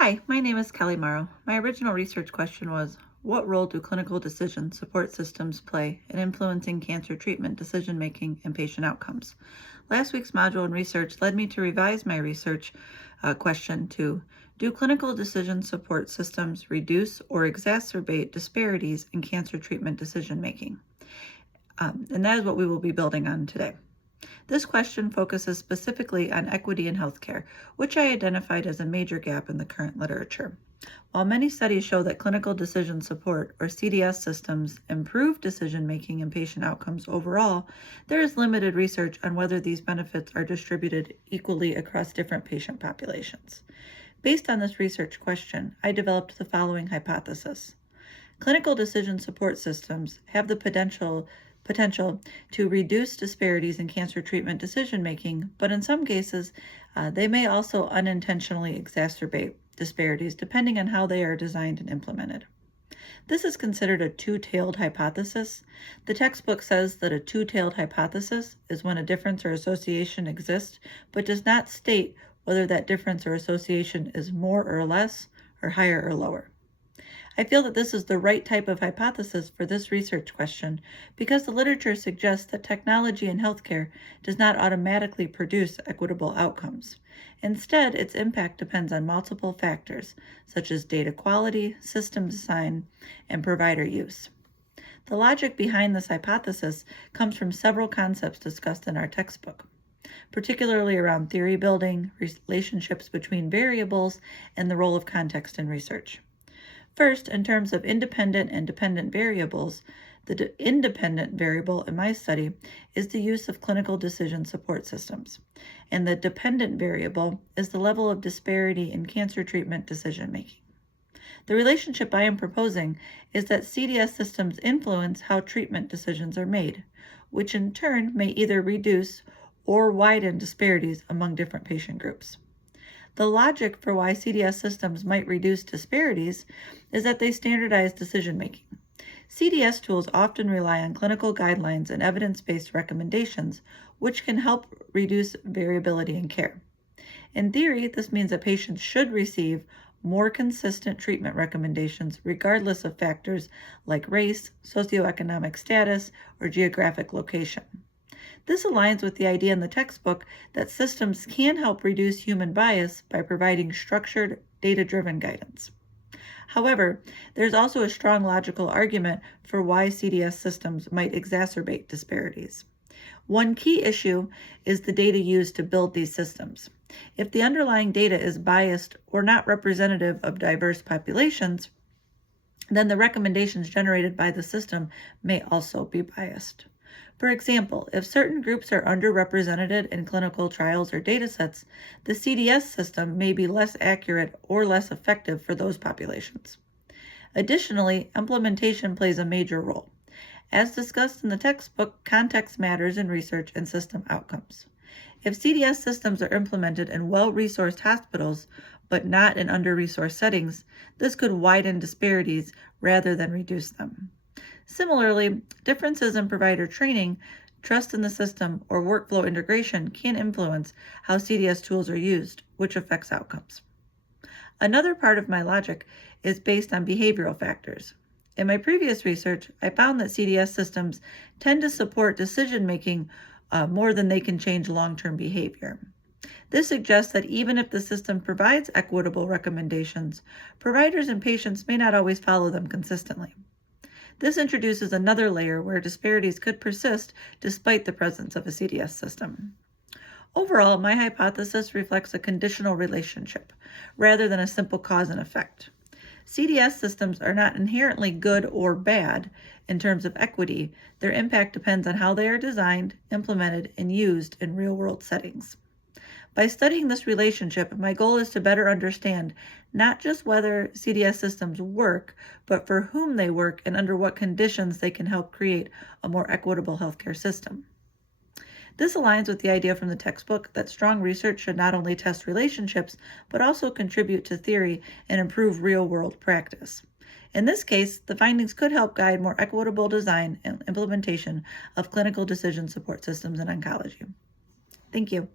Hi, my name is Kelly Morrow. My original research question was, what role do clinical decision support systems play in influencing cancer treatment decision-making and patient outcomes? Last week's module in research led me to revise my research question to, do clinical decision support systems reduce or exacerbate disparities in cancer treatment decision-making? And that is what we will be building on today. This question focuses specifically on equity in healthcare, which I identified as a major gap in the current literature. While many studies show that clinical decision support, or CDS systems, improve decision-making and patient outcomes overall, there is limited research on whether these benefits are distributed equally across different patient populations. Based on this research question, I developed the following hypothesis. Clinical decision support systems have the potential to reduce disparities in cancer treatment decision-making, but in some cases, they may also unintentionally exacerbate disparities depending on how they are designed and implemented. This is considered a two-tailed hypothesis. The textbook says that a two-tailed hypothesis is when a difference or association exists, but does not state whether that difference or association is more or less, or higher or lower. I feel that this is the right type of hypothesis for this research question because the literature suggests that technology in healthcare does not automatically produce equitable outcomes. Instead, its impact depends on multiple factors, such as data quality, system design, and provider use. The logic behind this hypothesis comes from several concepts discussed in our textbook, particularly around theory building, relationships between variables, and the role of context in research. First, in terms of independent and dependent variables, the independent variable in my study is the use of clinical decision support systems, and the dependent variable is the level of disparity in cancer treatment decision-making. The relationship I am proposing is that CDS systems influence how treatment decisions are made, which in turn may either reduce or widen disparities among different patient groups. The logic for why CDS systems might reduce disparities is that they standardize decision-making. CDS tools often rely on clinical guidelines and evidence-based recommendations, which can help reduce variability in care. In theory, this means that patients should receive more consistent treatment recommendations regardless of factors like race, socioeconomic status, or geographic location. This aligns with the idea in the textbook that systems can help reduce human bias by providing structured, data-driven guidance. However, there's also a strong logical argument for why CDS systems might exacerbate disparities. One key issue is the data used to build these systems. If the underlying data is biased or not representative of diverse populations, then the recommendations generated by the system may also be biased. For example, if certain groups are underrepresented in clinical trials or datasets, the CDS system may be less accurate or less effective for those populations. Additionally, implementation plays a major role. As discussed in the textbook, context matters in research and system outcomes. If CDS systems are implemented in well-resourced hospitals, but not in under-resourced settings, this could widen disparities rather than reduce them. Similarly, differences in provider training, trust in the system, or workflow integration can influence how CDS tools are used, which affects outcomes. Another part of my logic is based on behavioral factors. In my previous research, I found that CDS systems tend to support decision-making more than they can change long-term behavior. This suggests that even if the system provides equitable recommendations, providers and patients may not always follow them consistently. This introduces another layer where disparities could persist despite the presence of a CDS system. Overall, my hypothesis reflects a conditional relationship rather than a simple cause and effect. CDS systems are not inherently good or bad in terms of equity. Their impact depends on how they are designed, implemented, and used in real-world settings. By studying this relationship, my goal is to better understand not just whether CDS systems work, but for whom they work and under what conditions they can help create a more equitable healthcare system. This aligns with the idea from the textbook that strong research should not only test relationships, but also contribute to theory and improve real-world practice. In this case, the findings could help guide more equitable design and implementation of clinical decision support systems in oncology. Thank you.